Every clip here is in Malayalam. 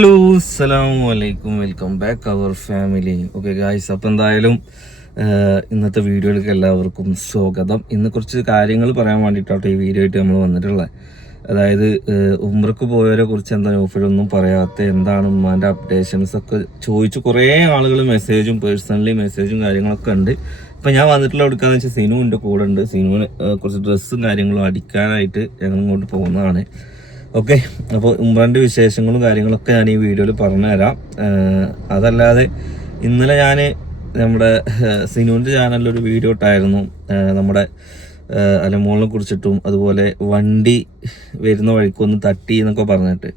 ഹലോ അസ്സലാമു അലൈക്കും, welcome back our family. Okay guys, അപ്പോൾ എന്തായാലും ഇന്നത്തെ വീഡിയോയിലേക്ക് എല്ലാവർക്കും സ്വാഗതം. ഇന്ന് കുറച്ച് കാര്യങ്ങൾ പറയാൻ വേണ്ടിയിട്ടാണ് ഈ വീഡിയോ ആയിട്ട് നമ്മൾ വന്നിട്ടുള്ളത്. അതായത് ഉംറക്ക് പോയവരെ കുറിച്ച് എന്താ ഓഫിലൊന്നും പറയാത്ത, എന്താണ് ഉമ്മാൻ്റെ അപ്ഡേഷൻസ് ഒക്കെ ചോദിച്ച് കുറേ ആളുകൾ മെസ്സേജും പേഴ്സണലി മെസ്സേജും കാര്യങ്ങളൊക്കെ ഉണ്ട്. ഇപ്പം ഞാൻ വന്നിട്ടുള്ള എടുക്കാന്ന് വെച്ചാൽ സിനുവിൻ്റെ കൂടെ ഉണ്ട്. സിനുവിന് കുറച്ച് ഡ്രസ്സും കാര്യങ്ങളും അടിക്കാനായിട്ട് ഞങ്ങൾ ഇങ്ങോട്ട് പോകുന്നതാണ്. ഓക്കെ, അപ്പോൾ ഉംറൻ്റെ വിശേഷങ്ങളും കാര്യങ്ങളൊക്കെ ഞാൻ ഈ വീഡിയോയിൽ പറഞ്ഞുതരാം. അതല്ലാതെ ഇന്നലെ ഞാൻ നമ്മുടെ സിനുവിൻ്റെ ചാനലിലൊരു വീഡിയോ ഇട്ടായിരുന്നു, നമ്മുടെ അലമോളിനെ കുറിച്ചിട്ടും അതുപോലെ വണ്ടി വരുന്ന വഴിക്കൊന്ന് തട്ടി എന്നൊക്കെ പറഞ്ഞിട്ട്.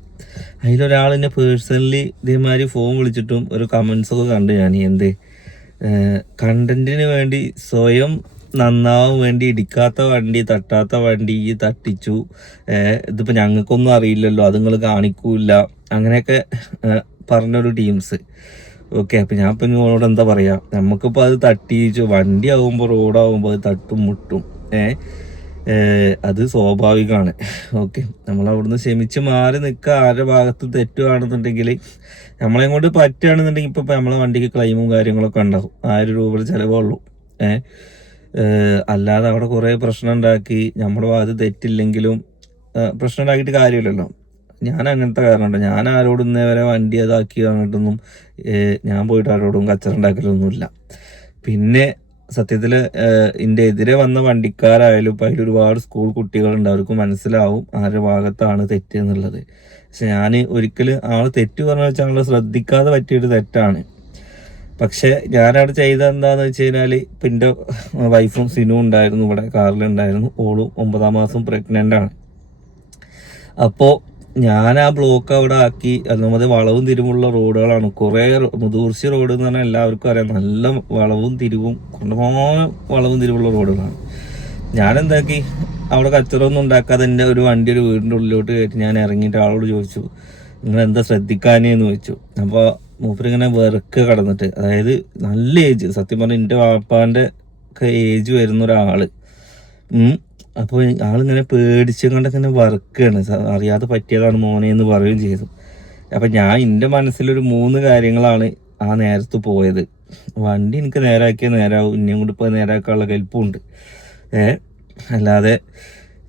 അതിലൊരാളെന്നെ പേഴ്സണലി ഇതേമാതിരി ഫോൺ വിളിച്ചിട്ടും ഒരു കമൻസൊക്കെ കണ്ട് ഞാൻ. എന്ത് കണ്ടന്റിന് വേണ്ടി സ്വയം നന്നാവാൻ വേണ്ടി ഇടിക്കാത്ത വണ്ടി തട്ടാത്ത വണ്ടി തട്ടിച്ചു, ഇതിപ്പോൾ ഞങ്ങൾക്കൊന്നും അറിയില്ലല്ലോ, അത് നിങ്ങൾ കാണിക്കൂല, അങ്ങനെയൊക്കെ പറഞ്ഞൊരു ടീംസ്. ഓക്കെ, അപ്പം ഞാൻ ഇപ്പം നിങ്ങളോട് എന്താ പറയുക, നമുക്കിപ്പോൾ അത് തട്ടിച്ചു, വണ്ടി ആകുമ്പോൾ റോഡാകുമ്പോൾ അത് തട്ടും മുട്ടും, അത് സ്വാഭാവികമാണ്. ഓക്കെ, നമ്മളവിടുന്ന് ക്ഷമിച്ച് മാറി നിൽക്കുക. ആരുടെ ഭാഗത്ത് തെറ്റുകയാണെന്നുണ്ടെങ്കിൽ നമ്മളെ കൊണ്ട് പറ്റുകയാണെന്നുണ്ടെങ്കിൽ ഇപ്പോൾ നമ്മളെ വണ്ടിക്ക് ക്ലെയിമും കാര്യങ്ങളൊക്കെ ഉണ്ടാവും, 1000 രൂപ ചിലവുള്ളൂ. അല്ലാതെ അവിടെ കുറേ പ്രശ്നം ഉണ്ടാക്കി നമ്മുടെ ഭാഗത്ത് തെറ്റില്ലെങ്കിലും പ്രശ്നം ഉണ്ടാക്കിയിട്ട് കാര്യമില്ലല്ലോ. ഞാൻ അങ്ങനത്തെ കാരണമുണ്ട്, ഞാൻ ആരോടും ഇന്നേ വരെ വണ്ടി അതാക്കി പറഞ്ഞിട്ടൊന്നും ഞാൻ പോയിട്ട് ആരോടും കച്ചറ ഉണ്ടാക്കലൊന്നുമില്ല. പിന്നെ സത്യത്തിൽ എൻ്റെ എതിരെ വന്ന വണ്ടിക്കാരായാലും ഇപ്പം അതിൽ ഒരുപാട് സ്കൂൾ കുട്ടികളുണ്ട്, അവർക്ക് മനസ്സിലാവും ആരുടെ ഭാഗത്താണ് തെറ്റ് എന്നുള്ളത്. പക്ഷെ ഞാൻ ഒരിക്കലും ആൾ തെറ്റ് പറഞ്ഞു വെച്ചാൽ ആൾ ശ്രദ്ധിക്കാതെ പറ്റിയൊരു തെറ്റാണ്. പക്ഷെ ഞാനവിടെ ചെയ്ത എന്താണെന്ന് വെച്ച് കഴിഞ്ഞാൽ, ഇപ്പം എൻ്റെ വൈഫും സിനും ഉണ്ടായിരുന്നു, ഇവിടെ കാറിലുണ്ടായിരുന്നു. ഓളും 9ാം മാസം പ്രഗ്നൻ്റ് ആണ്. അപ്പോൾ ഞാൻ ആ ബ്ലോക്ക് അവിടെ ആക്കി. ഒന്നാമത് വളവും തിരിവുള്ള റോഡുകളാണ്, കുറേ മുതൂർച്ചി റോഡ് എന്ന് പറഞ്ഞാൽ എല്ലാവർക്കും അറിയാം, നല്ല വളവും തിരിവും കൊണ്ടുപോകാൻ വളവും തിരിവുള്ള റോഡുകളാണ്. ഞാനെന്താക്കി, അവിടെ കച്ചറൊന്നും ഉണ്ടാക്കാതെ എൻ്റെ ഒരു വണ്ടി ഒരു വീടിൻ്റെ ഉള്ളിലോട്ട് കയറ്റി ഞാൻ ഇറങ്ങിയിട്ട് ആളോട് ചോദിച്ചു, നിങ്ങൾ എന്താ ശ്രദ്ധിക്കാനേന്ന് ചോദിച്ചു. അപ്പോൾ മൂപ്പരിങ്ങനെ വെറുക്കെ കടന്നിട്ട്, അതായത് നല്ല ഏജ്, സത്യം പറഞ്ഞാൽ എൻ്റെ വാപ്പാൻ്റെ ഒക്കെ ഏജ് വരുന്ന ഒരാൾ. അപ്പോൾ ആളിങ്ങനെ പേടിച്ച് കൊണ്ടൊക്കെ ഇങ്ങനെ വറുക്കുകയാണ്, അറിയാതെ പറ്റിയതാണ് മോനെ എന്ന് പറയുകയും ചെയ്തു. അപ്പം ഞാൻ എൻ്റെ മനസ്സിലൊരു 3 കാര്യങ്ങളാണ് ആ നേരത്ത് പോയത്. വണ്ടി എനിക്ക് നേരാക്കിയാൽ നേരാവും, ഇനിയും കൂടി ഇപ്പോൾ നേരാക്കാനുള്ള കെൽപ്പുണ്ട്. അല്ലാതെ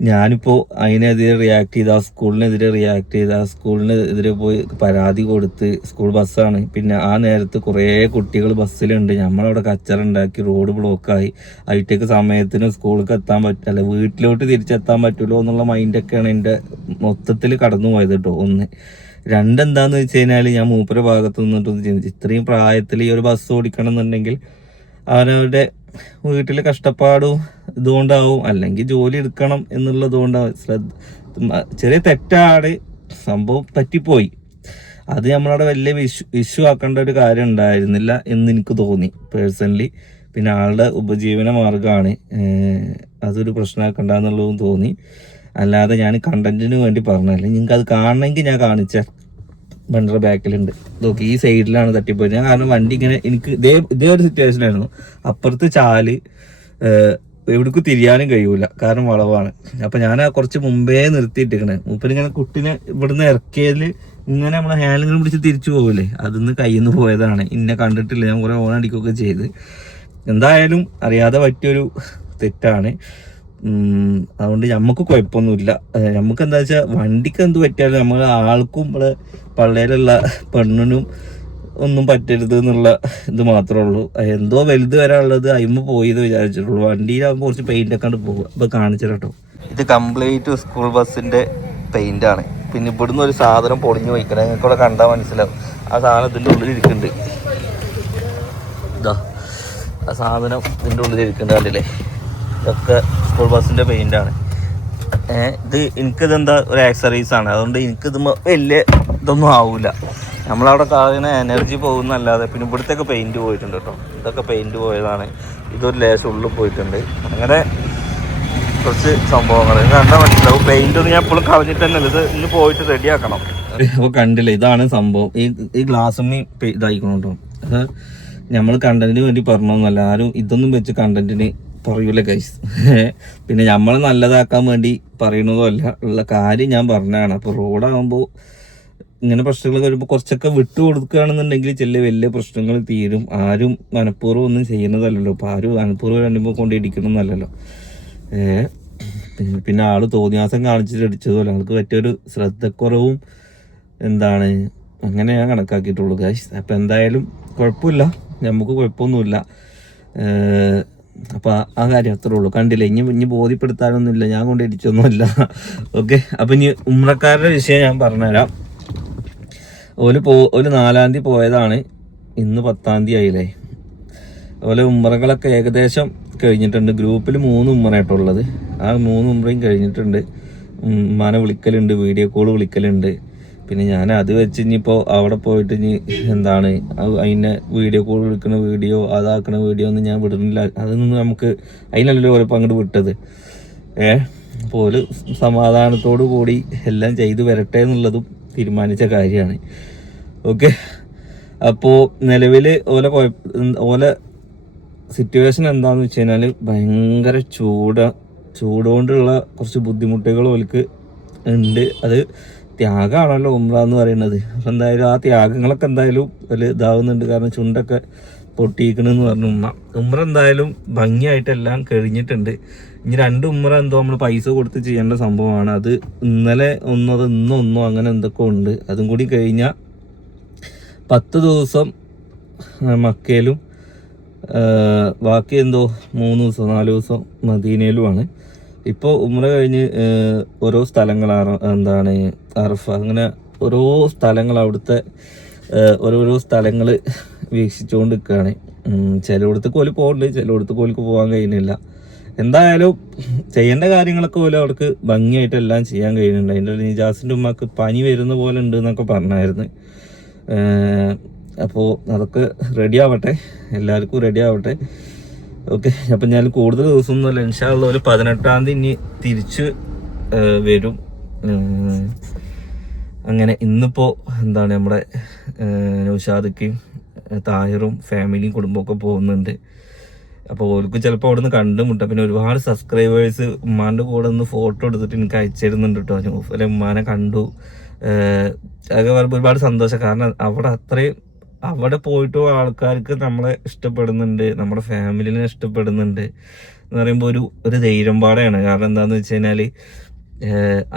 ഞാനിപ്പോൾ അതിനെതിരെ റിയാക്ട് ചെയ്ത്, ആ സ്കൂളിനെതിരെ റിയാക്ട് ചെയ്ത്, ആ സ്കൂളിനെതിരെ പോയി പരാതി കൊടുത്ത്, സ്കൂൾ ബസ്സാണ്, പിന്നെ ആ നേരത്ത് കുറേ കുട്ടികൾ ബസ്സിലുണ്ട്, നമ്മളവിടെ കച്ചറ ഉണ്ടാക്കി, റോഡ് ബ്ലോക്കായി, അതിലേക്ക് സമയത്തിന് സ്കൂളിലേക്ക് എത്താൻ പറ്റില്ല, വീട്ടിലോട്ട് തിരിച്ചെത്താൻ പറ്റുമല്ലോ എന്നുള്ള മൈൻഡൊക്കെയാണ് എൻ്റെ മൊത്തത്തിൽ കടന്നു പോയത് കേട്ടോ. 1. 2 എന്താണെന്ന് വെച്ച് കഴിഞ്ഞാൽ, ഞാൻ മൂപ്പര ഭാഗത്ത് നിന്നിട്ടൊന്ന് ചിന്തിച്ചു, ഇത്രയും പ്രായത്തിൽ ഈ ഒരു ബസ് ഓടിക്കണം എന്നുണ്ടെങ്കിൽ അവനവരുടെ വീട്ടിൽ കഷ്ടപ്പാടും ഇതുകൊണ്ടാവും, അല്ലെങ്കിൽ ജോലി എടുക്കണം എന്നുള്ളതുകൊണ്ടാവും. ചെറിയ തെറ്റാണ്, സംഭവം പറ്റിപ്പോയി. അത് നമ്മളവിടെ വലിയ ഇഷ്യൂ ആക്കേണ്ട ഒരു കാര്യം ഉണ്ടായിരുന്നില്ല എന്ന് എനിക്ക് തോന്നി പേഴ്സണലി. പിന്നെ ആളുടെ ഉപജീവന മാർഗമാണ്, അതൊരു പ്രശ്നമാക്കണ്ടെന്നുള്ളതും തോന്നി. അല്ലാതെ ഞാൻ കണ്ടന്റിന് വേണ്ടി പറഞ്ഞല്ലേ. നിങ്ങൾക്ക് അത് കാണണമെങ്കിൽ ഞാൻ കാണിച്ച വണ്ടിയുടെ ബാക്കിലുണ്ട് നോക്കി, ഈ സൈഡിലാണ് തട്ടിപ്പോയത്. ഞാൻ കാരണം വണ്ടി ഇങ്ങനെ എനിക്ക് ഇതേ ഒരു സിറ്റുവേഷൻ ആയിരുന്നു. അപ്പുറത്ത് ചാല്, എവിടേക്കും തിരിയാനും കഴിയൂല, കാരണം വളവാണ്. അപ്പം ഞാൻ കുറച്ച് മുമ്പേ നിർത്തിയിട്ടിരിക്കണേ. മൂപ്പരിങ്ങനെ കുട്ടിനെ ഇവിടുന്ന് ഇറക്കിയതിൽ ഇങ്ങനെ നമ്മളെ ഹാൻഡിലും പിടിച്ച് തിരിച്ചു പോകില്ലേ, അതിന്ന് കയ്യിൽ നിന്ന് പോയതാണ്. ഇന്നെ കണ്ടിട്ടില്ല, ഞാൻ കുറേ ഓൺ അടിക്കുകയൊക്കെ ചെയ്ത്. എന്തായാലും അറിയാതെ പറ്റിയൊരു തെറ്റാണ്. അതുകൊണ്ട് നമുക്ക് കുഴപ്പമൊന്നുമില്ല. നമുക്ക് എന്താ വെച്ചാൽ വണ്ടിക്ക് എന്ത് പറ്റിയാലും നമ്മൾ ആൾക്കും ഇവിടെ പള്ളേലുള്ള പെണ്ണിനും ഒന്നും പറ്റരുത് എന്നുള്ള ഇത് മാത്രമേ ഉള്ളൂ. എന്തോ വലുത് വരാനുള്ളത് അയിമ പോയി എന്ന് വിചാരിച്ചിട്ടുള്ളൂ. വണ്ടിയിലാകുമ്പോൾ കുറച്ച് പെയിൻ്റൊക്കെ ഉണ്ട് പോകുക. ഇപ്പോൾ കാണിച്ചു കേട്ടോ, ഇത് കംപ്ലീറ്റ് സ്കൂൾ ബസ്സിൻ്റെ പെയിൻ്റാണ്. പിന്നെ ഇവിടുന്ന് ഒരു സാധനം പൊളിഞ്ഞു പോയിക്കണം, നിങ്ങൾക്ക് ഇവിടെ കണ്ടാൽ മനസ്സിലാവും. ആ സാധനം ഇതിൻ്റെ ഉള്ളിൽ ഇരിക്കുന്നുണ്ട്. ഇതാ ആ സാധനം ഇതിൻ്റെ ഉള്ളിൽ ഇരിക്കുന്നുണ്ട്, കണ്ടില്ലേ? ഇതൊക്കെ സ്കൂൾ ബസ്സിൻ്റെ പെയിൻ്റാണ്. ഇത് എനിക്കിതെന്താ ഒരു ആക്സറീസാണ്, അതുകൊണ്ട് എനിക്കിത് വലിയ ഇതൊന്നും ആവില്ല. നമ്മളവിടെ കാറിന് എനർജി പോകുന്നല്ലാതെ. പിന്നെ ഇവിടുത്തെയൊക്കെ പെയിൻറ്റ് പോയിട്ടുണ്ട് കേട്ടോ, ഇതൊക്കെ പെയിൻറ്റ് പോയതാണ്. ഇതൊരു ലേശം ഉള്ളിൽ പോയിട്ടുണ്ട്. അങ്ങനെ കുറച്ച് സംഭവങ്ങൾ കണ്ടാൽ മനസ്സിലാവും. പെയിൻറ്റൊന്നും ഞാൻ എപ്പോഴും കളഞ്ഞിട്ട് തന്നെ ഇത് ഇന്ന് പോയിട്ട് റെഡിയാക്കണം. അപ്പോൾ കണ്ടില്ല, ഇതാണ് സംഭവം. ഈ ഗ്ലാസ്സും ഇതായിക്കണം കേട്ടോ. അത് നമ്മൾ കണ്ടന്റിന് വേണ്ടി പറഞ്ഞൊന്നുമല്ല, ആരും ഇതൊന്നും വെച്ച് കണ്ടന്റിന് പറയൂല ഗൈസ്. പിന്നെ നമ്മൾ നല്ലതാക്കാൻ വേണ്ടി പറയണതുമല്ല, ഉള്ള കാര്യം ഞാൻ പറഞ്ഞതാണ്. അപ്പോൾ റോഡാകുമ്പോൾ ഇങ്ങനെ പ്രശ്നങ്ങൾ വരുമ്പോൾ കുറച്ചൊക്കെ വിട്ടു കൊടുക്കുകയാണെന്നുണ്ടെങ്കിൽ ചില വലിയ പ്രശ്നങ്ങൾ തീരും. ആരും മനഃപൂർവ്വം ഒന്നും ചെയ്യുന്നതല്ലല്ലോ. ഇപ്പോൾ ആരും മനഃപൂർവ്വം രണ്ടുമ്പോൾ കൊണ്ടിരിക്കണമെന്നല്ലല്ലോ. പിന്നെ ആള് തോന്നിയാസം കാണിച്ചിട്ട് അടിച്ചതുപോലെ ആൾക്ക് പറ്റിയൊരു ശ്രദ്ധക്കുറവും എന്താണ് അങ്ങനെ ഞാൻ കണക്കാക്കിയിട്ടുള്ളൂ ഗൈസ്. അപ്പം എന്തായാലും കുഴപ്പമില്ല, നമുക്ക് കുഴപ്പമൊന്നുമില്ല. അപ്പം ആ കാര്യം അത്രേ ഉള്ളൂ. കണ്ടില്ലേ, ഇനി ബോധ്യപ്പെടുത്താനൊന്നുമില്ല, ഞാൻ കൊണ്ട് ഇടിച്ചൊന്നുമില്ല. ഓക്കെ, അപ്പം ഇനി ഉമ്രക്കാരുടെ വിഷയം ഞാൻ പറഞ്ഞുതരാം. ഒരു 4-ാം തീയതി പോയതാണ്, ഇന്ന് 10-ാം തീയതി ആയില്ലേ. അതുപോലെ ഉമ്രകളൊക്കെ ഏകദേശം കഴിഞ്ഞിട്ടുണ്ട്. ഗ്രൂപ്പിൽ 3 ഉമ്രയായിട്ടുള്ളത്. ആ 3 ഉമ്രയും കഴിഞ്ഞിട്ടുണ്ട്. ഉമ്മാനെ വിളിക്കലുണ്ട്, വീഡിയോ കോൾ വിളിക്കലുണ്ട്. പിന്നെ ഞാൻ അത് വെച്ച് ഇനിയിപ്പോൾ അവിടെ പോയിട്ട് ഇനി എന്താണ് അതിനെ വീഡിയോ കോൾ വിളിക്കുന്ന വീഡിയോ അതാക്കണ വീഡിയോ ഒന്നും ഞാൻ വിടുന്നില്ല. അതൊന്നും നമുക്ക് അതിനല്ലല്ലോ ഓരോ അങ്ങോട്ട് വിട്ടത്. അപ്പോൾ ഒരു സമാധാനത്തോടു കൂടി എല്ലാം ചെയ്തു വരട്ടെ എന്നുള്ളതും തീരുമാനിച്ച കാര്യമാണ്. ഓക്കെ, അപ്പോൾ നിലവിൽ ഓലെ സിറ്റുവേഷൻ എന്താണെന്ന് വെച്ച് കഴിഞ്ഞാൽ ഭയങ്കര ചൂടുകൊണ്ടുള്ള കുറച്ച് ബുദ്ധിമുട്ടുകൾ ഓൽക്ക് ഉണ്ട്. അത് ത്യാഗമാണല്ലോ ഉംറ എന്ന് പറയുന്നത്. അപ്പം എന്തായാലും ആ ത്യാഗങ്ങളൊക്കെ എന്തായാലും ഒരു ഇതാവുന്നുണ്ട്. കാരണം ചുണ്ടൊക്കെ പൊട്ടിയിരിക്കണമെന്ന് പറഞ്ഞു ഉംറ എന്തായാലും ഭംഗിയായിട്ടെല്ലാം കഴിഞ്ഞിട്ടുണ്ട്. ഇനി 2 ഉംറ എന്തോ നമ്മൾ പൈസ കൊടുത്ത് ചെയ്യേണ്ട സംഭവമാണ്. അത് ഇന്നലെ അത് ഇന്നൊന്നോ അങ്ങനെ എന്തൊക്കെ ഉണ്ട്. അതും കൂടി കഴിഞ്ഞാൽ 10 ദിവസം മക്കയിലും ബാക്കി എന്തോ 3 ദിവസം 4 ദിവസം മദീനയിലുമാണ്. ഇപ്പോൾ ഉംറ കഴിഞ്ഞ് ഓരോ സ്ഥലങ്ങൾ എന്താണ് അറഫ, അങ്ങനെ ഓരോ സ്ഥലങ്ങൾ അവിടുത്തെ ഓരോരോ സ്ഥലങ്ങൾ വീക്ഷിച്ചുകൊണ്ട് നിൽക്കുകയാണ്. ചിലയിടത്ത് കോല് പോകുന്നുണ്ട്, ചിലയിടത്ത് കോലിക്ക് പോകാൻ കഴിയുന്നില്ല. എന്തായാലും ചെയ്യേണ്ട കാര്യങ്ങളൊക്കെ പോലെ അവർക്ക് ഭംഗിയായിട്ട് എല്ലാം ചെയ്യാൻ കഴിയുന്നുണ്ട്. അതിൻ്റെ നിജാസിൻ്റെ ഉമ്മക്ക് പനി വരുന്ന പോലെ ഉണ്ട് എന്നൊക്കെ പറഞ്ഞായിരുന്നു. അപ്പോൾ അതൊക്കെ റെഡി ആവട്ടെ, എല്ലാവർക്കും റെഡി ആവട്ടെ. ഓക്കെ, അപ്പം ഞാൻ കൂടുതൽ ദിവസമൊന്നുമല്ല, ഇൻഷാ അല്ലാഹ് ഒരു 18-ാം തീയതി ഇനി തിരിച്ച് വരും. അങ്ങനെ ഇന്നിപ്പോൾ എന്താണ് നമ്മുടെ നൗഷാദക്കും താഹിറും ഫാമിലിയും കുടുംബമൊക്കെ പോകുന്നുണ്ട്. അപ്പോൾ ഓർക്ക് ചിലപ്പോൾ അവിടെ നിന്ന് കണ്ടുമുട്ടാം. പിന്നെ ഒരുപാട് സബ്സ്ക്രൈബേഴ്സ് ഉമ്മാൻ്റെ കൂടെ ഒന്ന് ഫോട്ടോ എടുത്തിട്ട് എനിക്ക് അയച്ചിരുന്നുണ്ട് കേട്ടോ. നൗഫലെ ഉമ്മാനെ കണ്ടു, അതൊക്കെ പറയുമ്പോൾ ഒരുപാട് സന്തോഷം. കാരണം അവിടെ പോയിട്ട് ആൾക്കാർക്ക് നമ്മളെ ഇഷ്ടപ്പെടുന്നുണ്ട്, നമ്മുടെ ഫാമിലിനെ ഇഷ്ടപ്പെടുന്നുണ്ട് എന്ന് പറയുമ്പോൾ ഒരു ധൈര്യം പാടെയാണ്. കാരണം എന്താണെന്ന് വെച്ച് കഴിഞ്ഞാൽ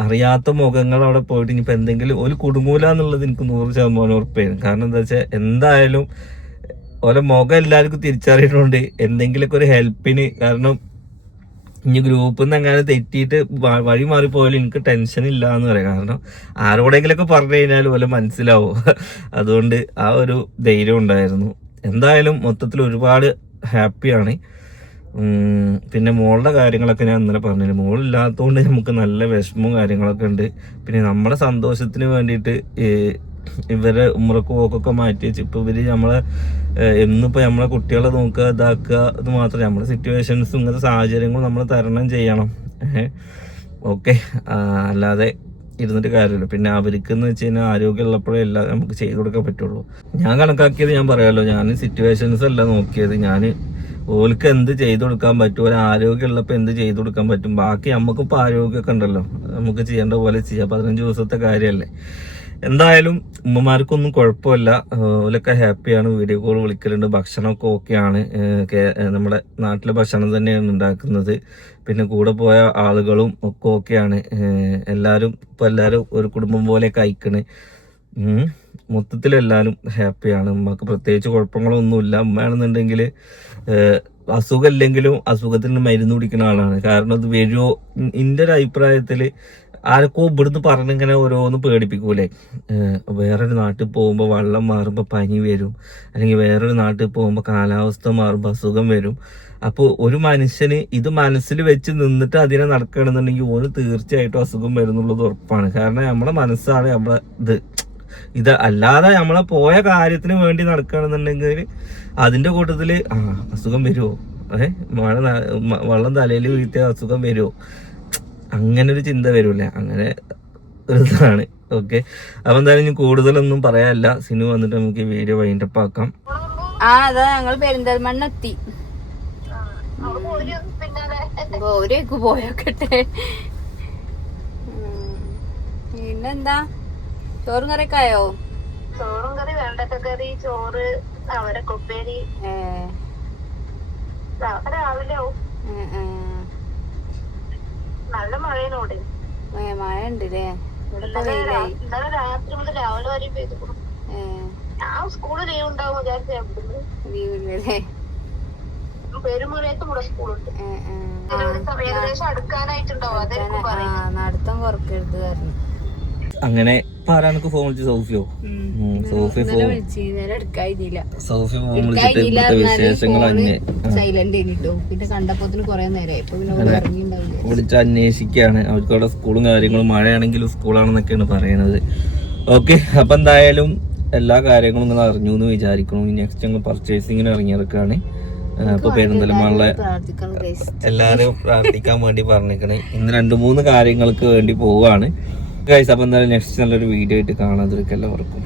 അറിയാത്ത മുഖങ്ങൾ അവിടെ പോയിട്ട് ഇനിയിപ്പോൾ എന്തെങ്കിലും ഒരു കുടുങ്ങൂല എന്നുള്ളത് എനിക്ക് 100% ഉറപ്പായിരുന്നു. കാരണം എന്താ വെച്ചാൽ എന്തായാലും ഓരോ മുഖം എല്ലാവർക്കും തിരിച്ചറിയുന്നുണ്ട്, എന്തെങ്കിലുമൊക്കെ ഒരു ഹെൽപ്പിന്. കാരണം ഇനി ഗ്രൂപ്പിൽ നിന്ന് എങ്ങനെ തെറ്റിയിട്ട് വഴി മാറിപ്പോയാലും എനിക്ക് ടെൻഷൻ ഇല്ല എന്ന് പറയാം. കാരണം ആരോടെങ്കിലൊക്കെ പറഞ്ഞു കഴിഞ്ഞാൽ പോലെ മനസ്സിലാവും. അതുകൊണ്ട് ആ ഒരു ധൈര്യം ഉണ്ടായിരുന്നു. എന്തായാലും മൊത്തത്തിൽ ഒരുപാട് ഹാപ്പിയാണ്. പിന്നെ മോളുടെ കാര്യങ്ങളൊക്കെ ഞാൻ ഇന്നലെ പറഞ്ഞില്ല. മോളില്ലാത്തതുകൊണ്ട് നമുക്ക് നല്ല വിഷമവും കാര്യങ്ങളൊക്കെ ഉണ്ട്. പിന്നെ നമ്മുടെ സന്തോഷത്തിന് വേണ്ടിയിട്ട് ഇവരെ ഉമ്രക്ക് പോക്കൊക്കെ മാറ്റി വെച്ച് ഇപ്പോൾ ഇവർ എന്നിപ്പോൾ നമ്മളെ കുട്ടികളെ നോക്കുക ഇതാക്കുക ഇത് മാത്രമേ, നമ്മുടെ സിറ്റുവേഷൻസും ഇങ്ങനത്തെ സാഹചര്യങ്ങളും നമ്മൾ തരണം ചെയ്യണം. ഓക്കെ, അല്ലാതെ ഇരുന്നിട്ട് കാര്യമില്ല. പിന്നെ അവർക്ക് എന്ന് വെച്ച് കഴിഞ്ഞാൽ ആരോഗ്യമുള്ളപ്പോഴേ എല്ലാം നമുക്ക് ചെയ്തു കൊടുക്കാൻ പറ്റുള്ളൂ. ഞാൻ കണക്കാക്കിയത് ഞാൻ പറയാമല്ലോ, ഞാൻ സിറ്റുവേഷൻസ് അല്ല നോക്കിയത്. ഞാൻ ഓൾക്ക് എന്ത് ചെയ്തു കൊടുക്കാൻ പറ്റും, ഒരു ആരോഗ്യമുള്ളപ്പോൾ എന്ത് ചെയ്തു കൊടുക്കാൻ പറ്റും, ബാക്കി നമുക്കിപ്പോൾ ആരോഗ്യമൊക്കെ ഉണ്ടല്ലോ, നമുക്ക് ചെയ്യേണ്ട പോലെ ചെയ്യാം. 15 ദിവസത്തെ കാര്യമല്ലേ. എന്തായാലും ഉമ്മമാർക്കൊന്നും കുഴപ്പമില്ല, ഓലൊക്കെ ഹാപ്പിയാണ്. വീഡിയോ കോൾ വിളിക്കലുണ്ട്, ഭക്ഷണമൊക്കെ ഓക്കെയാണ്. നമ്മുടെ നാട്ടിലെ ഭക്ഷണം തന്നെയാണ് ഉണ്ടാക്കുന്നത്. പിന്നെ കൂടെ പോയ ആളുകളും ഒക്കെ ഓക്കെയാണ്. എല്ലാവരും ഒരു കുടുംബം പോലെയൊക്കെ അയക്കണ്. മൊത്തത്തിലെല്ലാവരും ഹാപ്പിയാണ്. ഉമ്മക്ക് പ്രത്യേകിച്ച് കുഴപ്പങ്ങളൊന്നുമില്ല. ഉമ്മയാണെന്നുണ്ടെങ്കിൽ അസുഖമില്ലെങ്കിലും അസുഖത്തിന് മരുന്ന് കുടിക്കുന്ന ആളാണ്. കാരണം അത് വരുമോ, എൻ്റെ ഒരു അഭിപ്രായത്തിൽ ആരൊക്കെ ഇവിടുന്ന് പറഞ്ഞിങ്ങനെ ഓരോന്ന് പേടിപ്പിക്കൂലേ. വേറൊരു നാട്ടിൽ പോകുമ്പോൾ വെള്ളം മാറുമ്പോൾ പനി വരും, അല്ലെങ്കിൽ വേറൊരു നാട്ടിൽ പോകുമ്പോൾ കാലാവസ്ഥ മാറുമ്പോൾ അസുഖം വരും. അപ്പോൾ ഒരു മനുഷ്യന് ഇത് മനസ്സിൽ വെച്ച് നിന്നിട്ട് അതിനെ നടക്കുകയാണെന്നുണ്ടെങ്കിൽ ഓന് തീർച്ചയായിട്ടും അസുഖം വരുന്നുള്ളത് ഉറപ്പാണ്. കാരണം നമ്മുടെ മനസ്സാണ് നമ്മളെ ഇത് അല്ലാതെ നമ്മളെ പോയ കാര്യത്തിന് വേണ്ടി നടക്കുകയാണെന്നുണ്ടെങ്കിൽ അതിൻ്റെ കൂട്ടത്തിൽ അസുഖം വരുമോ, വെള്ളം തലയിൽ വീഴ്ത്തിയ അസുഖം വരുമോ, അങ്ങനെ ഒരു ചിന്ത വരൂല. അങ്ങനെ ഒരു ഇതാണ്. ഓക്കെ, അപ്പൊ എന്തായാലും ഇനി കൂടുതലൊന്നും പറയാനില്ല. സിനു വന്നിട്ട് നമുക്ക് ഈ വീഡിയോ വൈൻഡപ്പ് ആക്കാം. അതാ ഞങ്ങൾ പെരിന്തൽമണ്ണ എത്തി. പോയോക്കട്ടെ. പിന്നെന്താ ചോറും കറിയൊക്കെ ആയോ? ചോറും കറി, വെണ്ടക്ക കറി, ചോറ്, അവരക്കൊപ്പേരി രാവിലെ ആവും. നല്ല മഴയോട് മഴ ഉണ്ടല്ലേ? ഇന്നലെ രാത്രി മുതൽ രാവിലെ വരെ പെയ്തു. ഞാൻ സ്കൂള് ലീവ് ഉണ്ടാവും വിചാരിച്ചു. ലീവില്ലല്ലേ? പെരുമഴയത്ത് കൂടെ സ്കൂളുണ്ട്. ഏകദേശം അടുക്കാനായിട്ടുണ്ടാവും. അതായിരിക്കും പറയുന്നത്. നടത്തം കുറക്കരുത് പറഞ്ഞു. അങ്ങനെ ആരാനൊക്കെ ഫോൺ വിളിച്ച് സൗഫിയോ? സൗഫി ഫോൺ വിളിച്ചിട്ട് വിശേഷങ്ങൾ സൈലന്റ് പിന്നെ കണ്ടപ്പോത്തിന് കൊറേ നേരമായി. വിളിച്ച് അന്വേഷിക്കാണ്. അവർക്ക് അവിടെ സ്കൂളും കാര്യങ്ങളും മഴയാണെങ്കിലും സ്കൂളാണെന്നൊക്കെയാണ് പറയണത്. ഓക്കെ, അപ്പൊ എന്തായാലും എല്ലാ കാര്യങ്ങളും നിങ്ങൾ അറിഞ്ഞു എന്ന് വിചാരിക്കണം. നെക്സ്റ്റ് ഞങ്ങൾ പർച്ചേസിങ്ങിന് ഇറങ്ങിയതൊക്കെയാണ്. ഇപ്പൊ പെരുന്തൽമണ്ണ എല്ലാരും പ്രാർത്ഥിക്കാൻ വേണ്ടി പറഞ്ഞിരിക്കണേ. ഇന്ന് 2-3 കാര്യങ്ങൾക്ക് വേണ്ടി പോവാണ് ഗൈസ്. അപ്പൊ എന്തായാലും നെക്സ്റ്റ് നല്ലൊരു വീഡിയോ ആയിട്ട് കാണാതിരിക്കും എല്ലാവർക്കും.